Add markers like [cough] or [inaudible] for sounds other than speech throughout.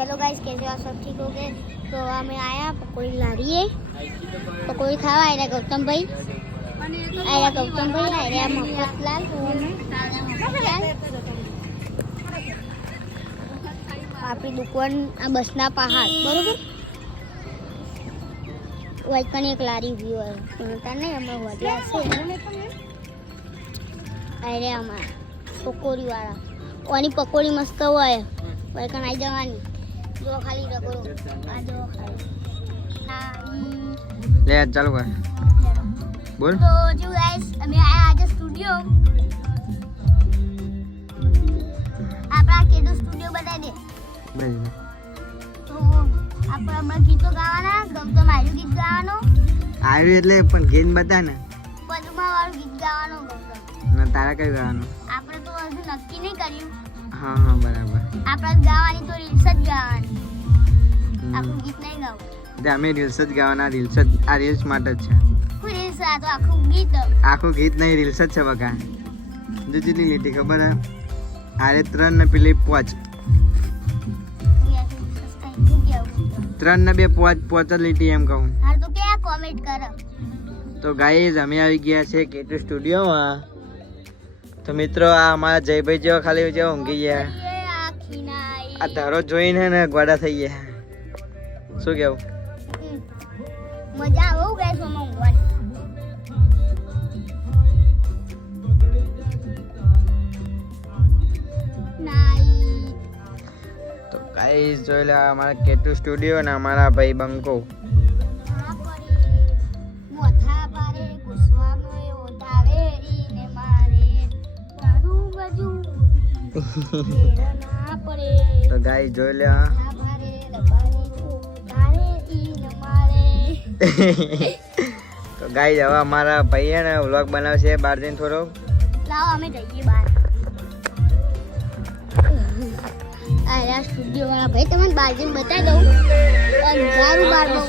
Hello guys कैसे हो आप सब ठीक हो गए तो हमें आया पकौड़ी ला रही है पकौड़ी खावा आया गौतम भाई आया गौतम भाई आया मफतलाल મફતલાલ. આપણી દુકાન આ બસના પહાડ બરોબર વાયકણ એક લારી ઉભી હોય પણ તને અમે વધ્યા છે અરે આમાં પકોડી વાળા ઓની પકોડી મસ્ત હોય વાયકણ આવી જવાની જો ખાલી રગડો આ જો ખાલી. લે ચાલુ કર. બોલ. તો જો ગાઈસ અમે આયા આજે સ્ટુડિયો આપણા કેડો સ્ટુડિયો બતાવી દે. ભાઈ તો આપણે હમણાં ગીતો ગાવાના ગમતો મારું ગીત ગાવાનું. આવ્યું એટલે પણ ગેન બતા ને. પદમા વાળું ગીત ગાવાનું ગમતો. ને તારા કયું ગાવાનું? આપણે તો હજુ નક્કી નહીં કર્યું. હા હા બરાબર. આપણે ગાવાની તો રીલ્સ જ ગાવાની. આખું ગીત નહીં ગાવું. અમે રીલ્સ જ ગાવાના રીલ્સ જ આ રીલ્સ માટે જ છે. રીલ્સ આ તો આખું ગીત આખું ગીત નહીં રીલ્સ જ છે બકા. જો જેટલી લીટી ખબર હે? આરે ત્રણ ને પેલી પોચ. ત્રણ ને બે પોચ પોચ જ લીટી એમ કહું. તો ગાઈઝ અમે આવી ગયા છે કેટુ સ્ટુડિયોમાં તો મિત્રો આ અમારા જયભાઈ જેવા ખાલી જેવા ઊંઘી ગયા. આ ધારો જોઈને ને ગોડા થઈ ગયા શું કેવું. મજા બહુ ગઈ છે ઊંઘવાની. નાઈ જોઈ લે અમારા કેટુ સ્ટુડિયો ને અમારા ભાઈ બંકો. તો ગાય જોઈ લે તો ગાય હવે અમારા ભાઈએ ને વ્લોગ બનાવશે બહાર જઈને થોડો. અમે જઈએ બહાર આ સ્ટુડિયો વાળા ભાઈ તમને બહાર દઉં અંધારું બહાર બહુ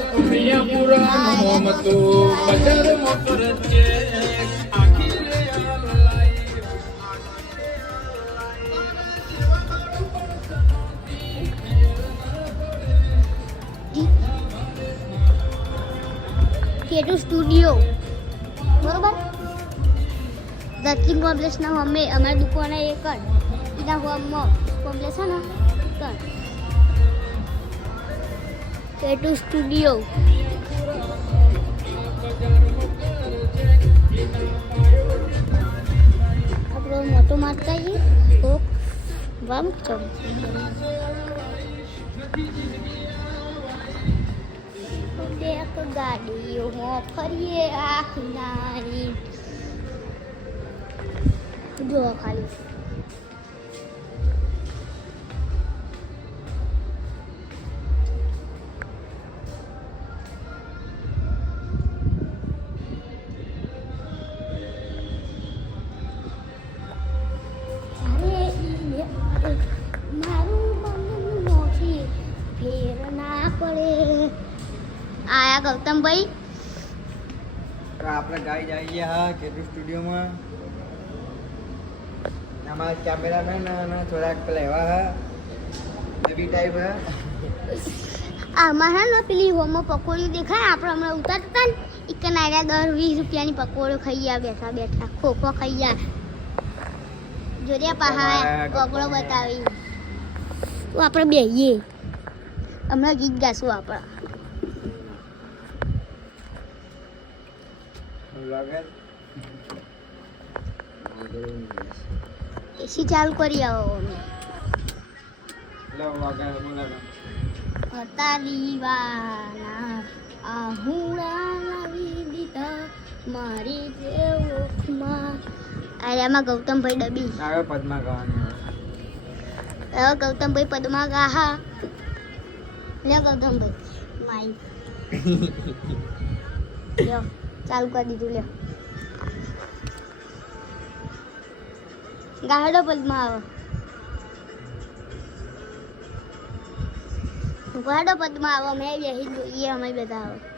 કેટુ સ્ટુડિયો બરોબર? દક્ષિણ કોમ્પ્લેક્સના અમે અમારી દુકાને એક જ એના છે ને? કર. કેટુ સ્ટુડિયો આપણો મોટો મારતા આવીએ ઓક વામ, ચમ. એક ગાડીઓમાં ફરીએ આખ નારી જો ખાલી આયા ગૌતમભાઈ તો આપણે ગાઈ જઈએ હા કેટુ સ્ટુડિયોમાં અમારા કેમેરામેન અને થોડાક પેલા એવા હા બેબી ટાઈપ હા આમાં હે ને પેલી હોમમાં પકોડી દેખાય આપણે હમણાં ઉતારતા ને એક નાર્યા દસ વીસ રૂપિયાની પકોડીઓ ખાઈ ગયા બેઠા બેઠા ખોખો ખાઈ ગયા જોડ્યા પહાડ તમારા પકોડો બતાવી તો આપણે બેહીએ હમણાં ગીત ગાશું આપણે વ્લોગર એસી ચાલુ કરી આવો અમે. મારી જે ઓખમાં. અરે આમાં ગૌતમભાઈ ડબી. આવે પદ્મા ગાવાની હવે ગૌતમભાઈ પદમાં ગાહા લે ગૌતમભાઈ માઈ [laughs] લ્યો. ચાલુ કરી દીધું લે ગાહડો પદમાં આવે. ગાહડો પદમાં આવે, અમે બેસી જોઈએ અમે બધા આવે.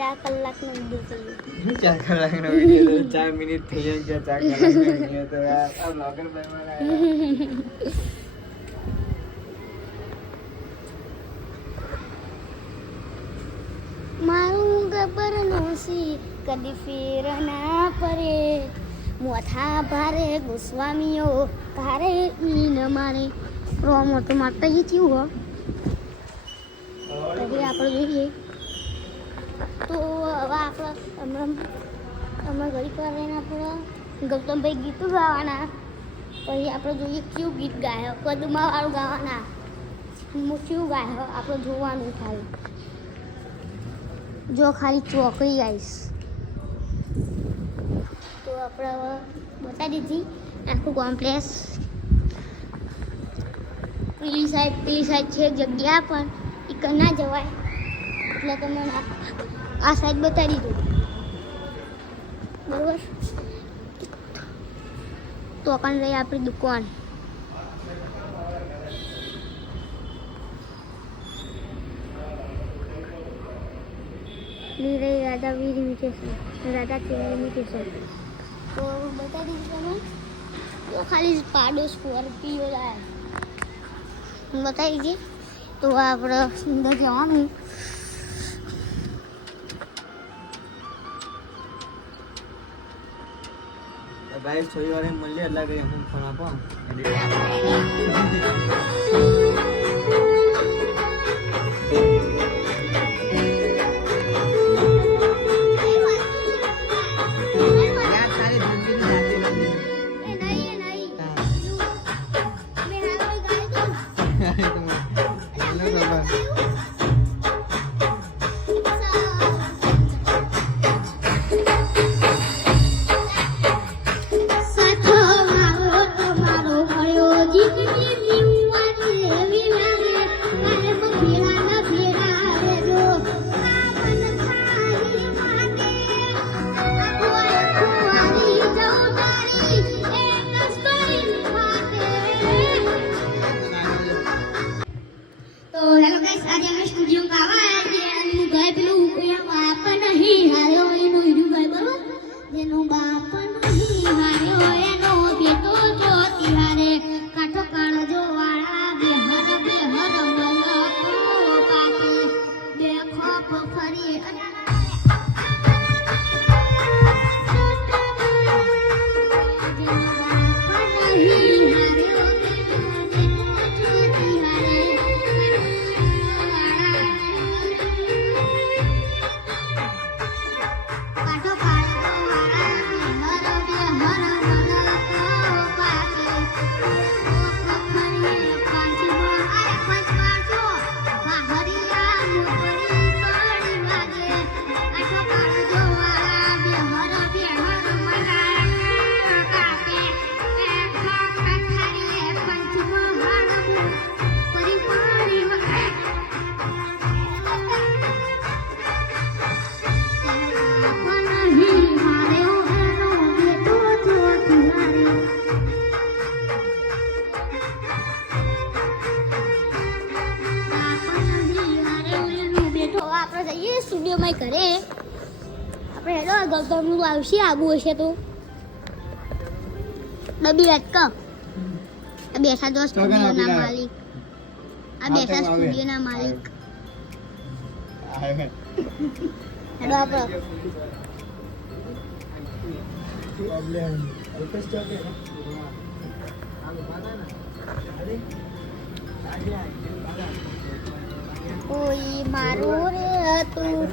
ચાર કલાકનો વીડિયો કહીએ ચાર કલાકનો વીડિયો ચાર મિનિટ થઈ જાય છે ચાર કલાકનો વીડિયો તો આ બ્લોગર ભાઈ મારા ગબર નોસી કદી ફેર ના પરે મોથા ભારે ગોસ્વામીઓ તારે ઈ ન મારે. રોમો તો મારતા જ થયું હો. પછી આપણે જોઈએ. તો હવે આપણે હમણાં હમણાં ઘડી પર રહીને આપણે ગૌતમભાઈ ગીતો ગાવાના પછી આપણે જોઈએ કયું ગીત ગાયો. કદમાં વાળું ગાવાના. હું કયું ગાયો. આપણે જોવાનું ખાલી જો ખાલી ચોકડી ગાઈશ તો આપણે હવે બતાવી દીધી આખું કોમ્પ્લેક્સ પેલી સાઈડ પેલી સાઈડ છે જગ્યા, પણ એ ના જવાય. એટલે તમે આ સાઈડ બતાવી દીધું બરોબર? તો પણ રહી આપણી દુકાન. લી રહી Radha Veer imitation. Radha care imitation. તો બતાવી દીધું તમે તો ખાલી પાડો સ્કોર્પિયો લાય. બતાવી દીધી તો આપણે સુંદર જવાનું. ગાઈસ થોડી વાર મળીએ એટલે કરી હું ફોન આપો સ્ટુડિયોમાં કરે આપણે હેલો ગૌતમનું આવશે આબુ હશે તો. ડબી વાત કહો આ બેઠા દો સ્ટુડિયોના આપી માલિક. આ બેસા બેઠા ના સ્ટુડિયોના માલિક. હેલો આપણે કોઈ મારું હતું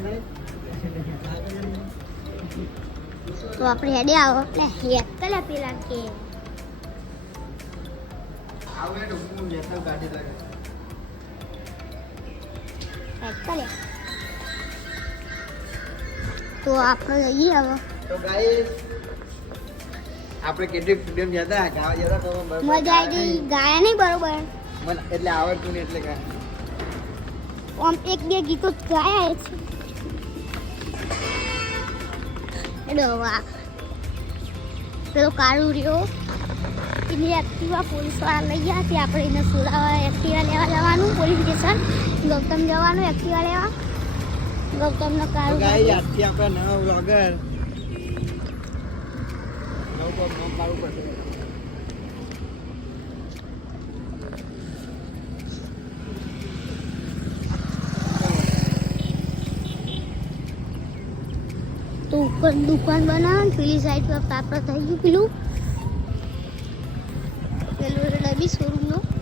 તો આપણે હેડે આવો. ને હેક કલા પેલા કે. તો આપણે જઈએ હવે. તો ગાઈસ આપણે કેટલી ફ્રીડમ જતા ગાવા જતા તો મજા આવી ગઈ. ગાયા નહીં બરોબર. એટલે આવડતું નહીં એટલે કાંઈ આમ એક બે ગીતો ગાયા છે. ડવા પેલો કાળુ રહ્યો. એની એક્ટિવા પોલીસવાળા લઈ ગયા તે આપણે એને સુરાવા એક્ટિવા લેવા જવાનું. પોલીસ સ્ટેશન ગૌતમ જવાનું એક્ટિવા લેવા. ગૌતમનો કાળો આપણા નવા વ્લોગર નવું કોક નામ ઉપર દુકાન બનાવો પેલી સાઈડ પર પાપડ થઈ ગયું પેલું. પેલું ડબી બી શોરૂમ